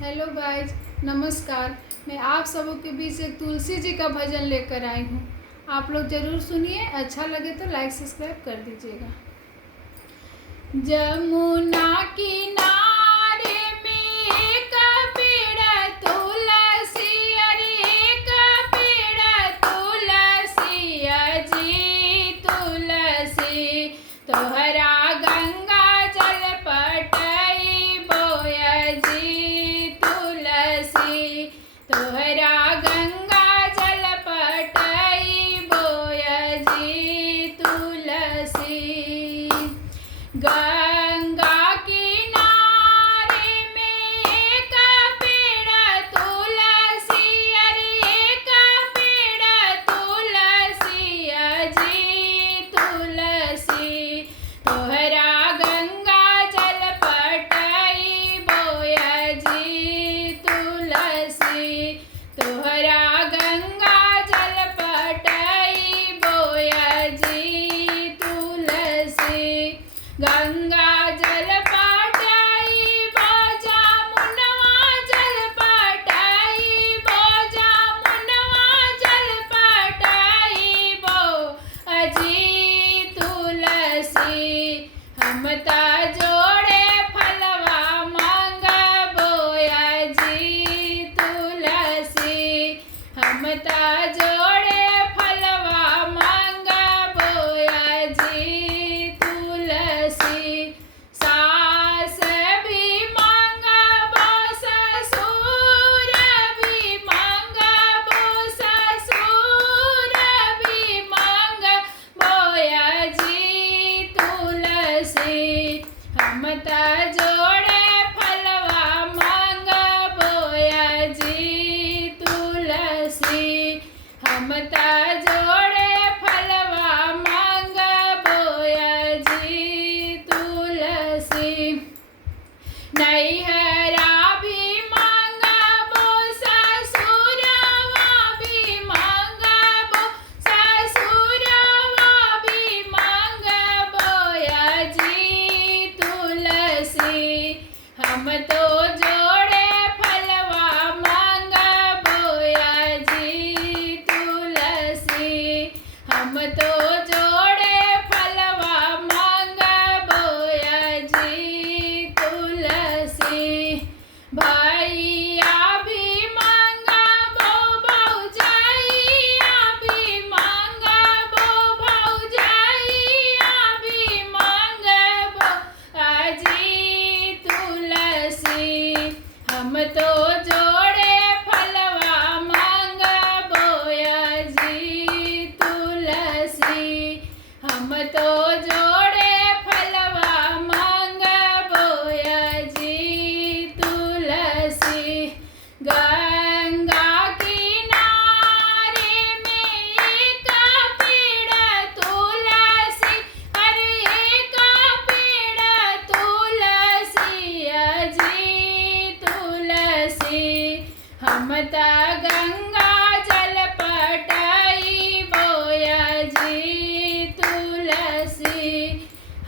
Hello guys, नमस्कार। मैं आप सबों के बीच एक तुलसी जी का भजन लेकर आई हूँ। आप लोग ज़रूर सुनिए। अच्छा लगे तो लाइक सब्सक्राइब कर दीजिएगा। जमुना किनारे में एक पेड़ तुलसी, अरे एक पेड़ तुलसी, अजी तुलसी तोहरा गंगा जल पटई बोयजी तुलसी, तोहरा गंगा जल पटई बोयजी तुलसी। गंगा किनारे में एक पेड़ तुलसी, अरे एक पेड़ तुलसी, अजी तुलसी तोहरा गंगा जल पटई बोयजी तुलसी, तोहरा गंगा जल पटई बोयजी तुलसी। गंगा जल पटई बोजा मुनवा जल पटई बोजा मुनवा जल पटई बो अजी तुलसी। हम ता जोड़े फलवा मंगबो अजी तुलसी, हम ता जोड़े फलवा मंगबो अजी तुलसी। सास भी मंगबो ससुर भी मंगबो, ससुर भी मंगबो अजी तुलसी। हम ता जोड़े फलवा मंगबो अजी तुलसी, हम ता जोड़े फलवा मंगबो अजी तुलसी। नैहरा भी मंगबो ससुरवा भी मंगबो, ससुरवा भी मंगबो अजी तुलसी। हम तो जोड़े फलवा मंगबो अजी तुलसी, हम तो जोड़े फलवा मंगबो अजी तुलसी। भैया भी मंगबो, भौजाइया भी मंगबो, भौजाइया भी मंगबो अजी तुलसी। हम तो जोड़े फलवा मंगबो अजी तुलसी, हम तो जोड़े फलवा मंगबो अजी तुलसी। गंगा किनारे में एक पेड़ तुलसी, अरे एक पेड़ तुलसी, अजी तुलसी। हम ता गंगा जल पटई बोयजी तुलसी,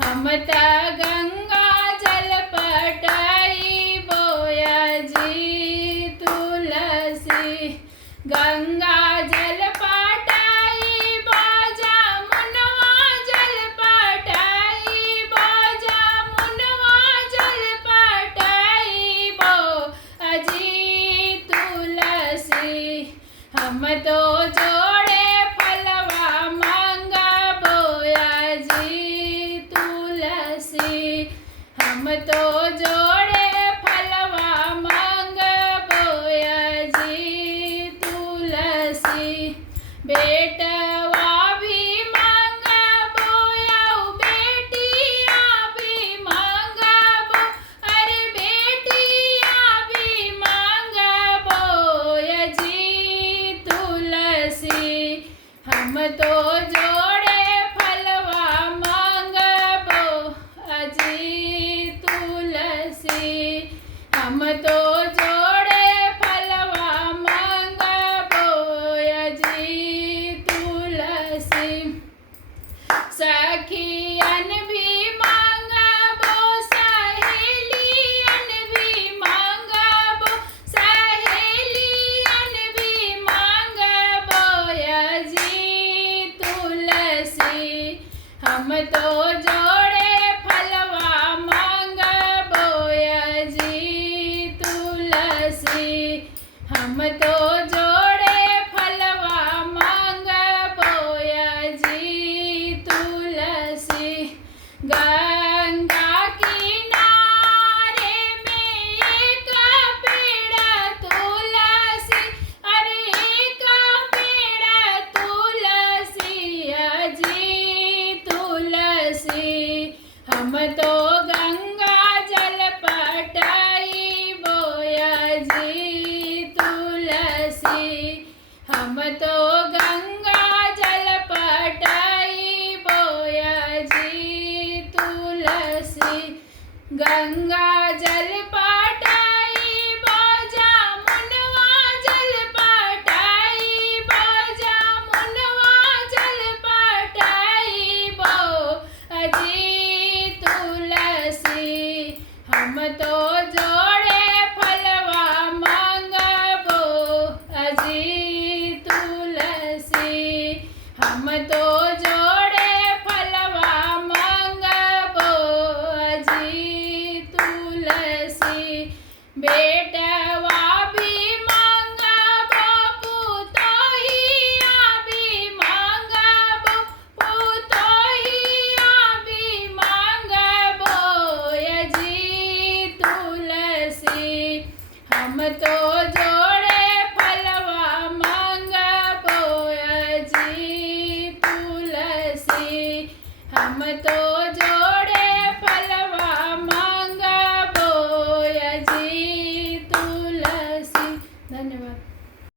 हम ता गंगा जल पटई बोयजी तुलसी। गंगा जल पटई बोजा मुनवा जल पटई बोजा मुनवा जल पटई बो अजी तुलसी। हम तो जोड़े फलवा मंगबो अजी तुलसी, हम तो जोड़े फलवा मंगबो अजी तुलसी। बेटवा भी मंगबो औ बेटिया भी मंगबो, अरे बेटिया भी मंगबो अजी तुलसी। हम तो जोड़े फलवा मांगबो अजी तुलसी। गंगा किनारे में एक पेड़ तुलसी, अरे एक पेड़ तुलसी अजी तुलसी। हम तो गंगा जल पटाइबो अजी तुलसी। हम तो गंगा जल पटाइबो अजी तुलसी। गंगा जल पटाइबो जमुनवा जल पटाइबो जमुनवा जल पटाइबो अजी तुलसी। हम तो जोड़े फलवा मांगबो अजी तुलसी। हम तो जोड़े फलवा मांगबो अजी तुलसी। बेटवा भी मांगबो पुतोहिया भी मांगबो, पुतोहिया भी मांगबो अजी तुलसी। हम तो जोड़े फलवा मांगबो अजी तुलसी। हम तो जोड़े फलवा मांगबो अजी तुलसी। धन्यवाद।